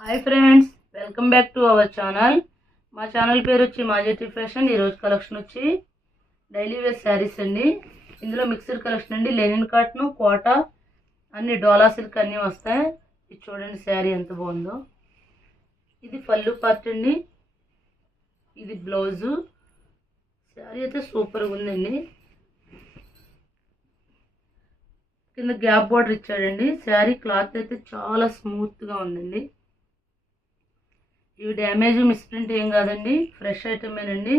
Hi friends, welcome back to our channel. మా channel పేరు వచ్చి మాజెటీ ఫ్యాషన్. ఈరోజు కలెక్షన్ వచ్చి డైలీ వేర్ శారీస్ అండి. ఇందులో మిక్స్డ్ కలెక్షన్ అండి. లెనిన్ కాటన్, కోటా అన్ని డోలా సిల్క్ అన్నీ వస్తాయి. ఇది చూడండి శారీ ఎంత బాగుందో. ఇది పళ్ళు పార్ట్ అండి. ఇది బ్లౌజు. శారీ అయితే సూపర్గా ఉందండి. కింద గ్యాప్ బార్డర్ ఇచ్చాడండి. శారీ క్లాత్ అయితే చాలా స్మూత్గా ఉందండి. ఇవి డ్యామేజ్ మిస్ప్రింట్ ఏం కాదండి, ఫ్రెష్ ఐటమేనండి.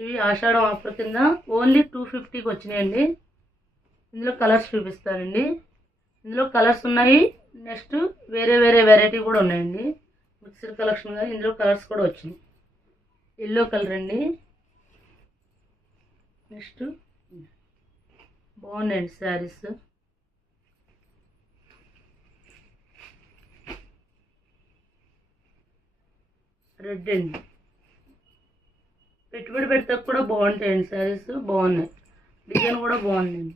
ఇవి ఆషాఢం ఆఫర్ కింద ఓన్లీ 250కి వచ్చినాయండి. ఇందులో కలర్స్ చూపిస్తానండి. ఇందులో కలర్స్ ఉన్నాయి. నెక్స్ట్ వేరే వేరే వెరైటీ కూడా ఉన్నాయండి. మిక్స్డ్ కలెక్షన్ కానీ ఇందులో కలర్స్ కూడా వచ్చినాయి. ఎల్లో కలర్ అండి. నెక్స్ట్ బాగున్నాయండి శారీస్. రెడ్ అండి. పెట్టుబడి పెడితే కూడా బాగుంటాయండి శారీస్. బాగున్నాయి. డిజైన్ కూడా బాగుందండి.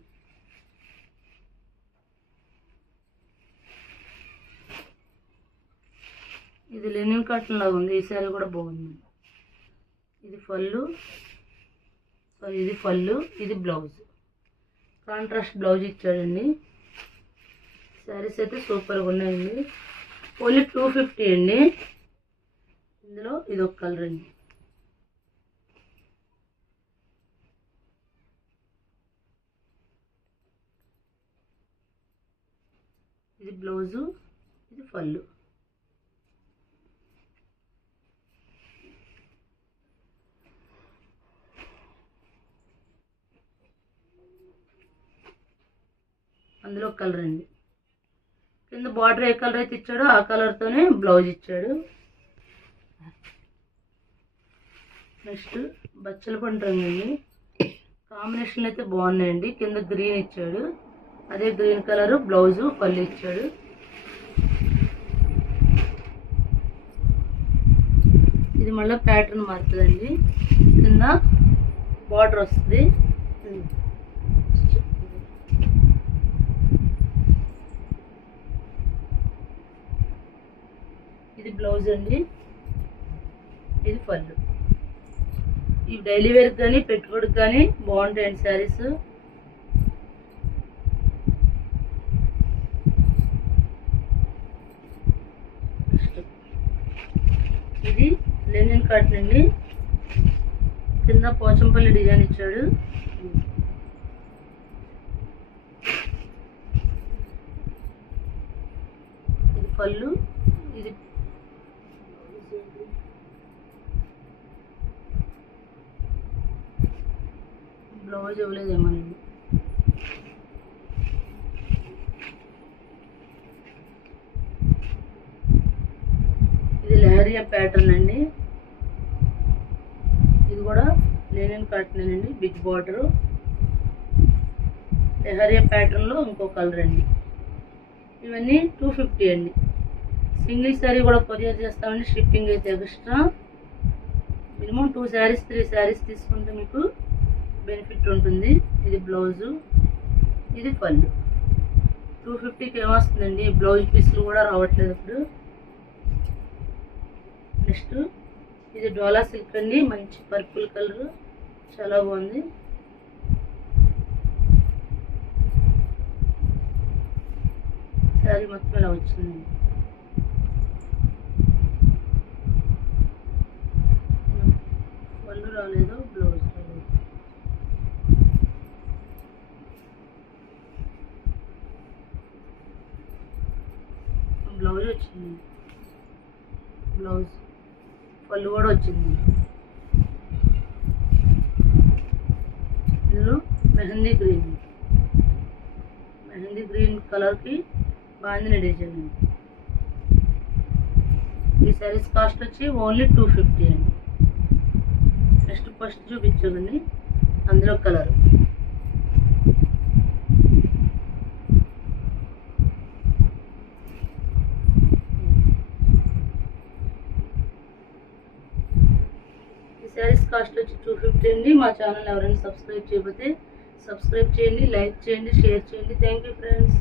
ఇది లెనిన్ కాటన్ లాగా ఉంది. ఈ శారీ కూడా బాగుంది. ఇది పళ్ళు, ఇది పళ్ళు, ఇది బ్లౌజ్. కాంట్రాస్ట్ బ్లౌజ్ ఇచ్చాడండి. శారీస్ అయితే సూపర్గా ఉన్నాయండి. ఓన్లీ 250 అండి. ఇందులో ఇది ఒక కలర్ అండి. ఇది బ్లౌజు, ఇది పళ్ళు. అందులో కలర్ అండి. కింద బార్డర్ ఏ కలర్ అయితే ఇచ్చాడో ఆ కలర్తోనే బ్లౌజ్ ఇచ్చాడు. నెక్స్ట్ బచ్చల పండు రంగు అండి. కాంబినేషన్ అయితే బాగున్నాయండి. కింద గ్రీన్ ఇచ్చాడు. అదే గ్రీన్ కలర్ బ్లౌజు, పళ్ళు ఇచ్చాడు. ఇది మళ్ళీ ప్యాటర్న్ మారుతుందండి. కింద బార్డర్ వస్తుంది. ఇది బ్లౌజ్ అండి. ఇది పళ్ళు. ఇవి డైలీ వేర్ కానీ పెట్టుబడికి కానీ బాగుంటాయండి శారీస్. ఇది లెనిన్ కాటన్ అండి. కింద పోచంపల్లి డిజైన్ ఇచ్చాడు. ఇది పళ్ళు, ఇది బ్లౌజ్ ఇవ్వలేదేమోనండి. ఇది లెహరియా ప్యాటర్న్ అండి. ఇది కూడా లెనిన్ కాటన్ అండి. బిగ్ బార్డర్ లెహరియా ప్యాటర్న్లో ఇంకో కలర్ అండి. ఇవన్నీ 250 అండి. సింగిల్ శారీ కూడా కొరియర్ చేస్తామండి. షిప్పింగ్ అయితే ఎక్స్ట్రా. మినిమం 2 శారీస్ 3 శారీస్ తీసుకుంటే మీకు బెనిఫిట్ ఉంటుంది. ఇది బ్లౌజు, ఇది పళ్ళు. 250కి ఏమొస్తుందండి. బ్లౌజ్ పీసులు కూడా రావట్లేదు ఇప్పుడు. నెక్స్ట్ ఇది డోలా సిల్క్ అండి. మంచి పర్పుల్ కలర్, చాలా బాగుంది. శారీ మొత్తం ఇలా వచ్చింది. పళ్ళు రాలేదు, బ్లౌజ్ రాలేదు. బ్లౌజ్ వచ్చింది. బ్లౌజ్ పళ్ళు కూడా వచ్చింది. ఇందులో మెహందీ గ్రీన్ కలర్కి బాందిని డిజైన్. ఈ శారీస్ కాస్ట్ వచ్చి ఓన్లీ 250 అండి. నెక్స్ట్ ఫస్ట్ చూపించండి. అందులో కలర్ శారీస్ కాస్ట్ వచ్చి 250 అండి. మా ఛానల్ ఎవరైనా సబ్స్క్రైబ్ చేయకపోతే సబ్స్క్రైబ్ చేయండి, లైక్ చేయండి, షేర్ చేయండి. Thank you friends.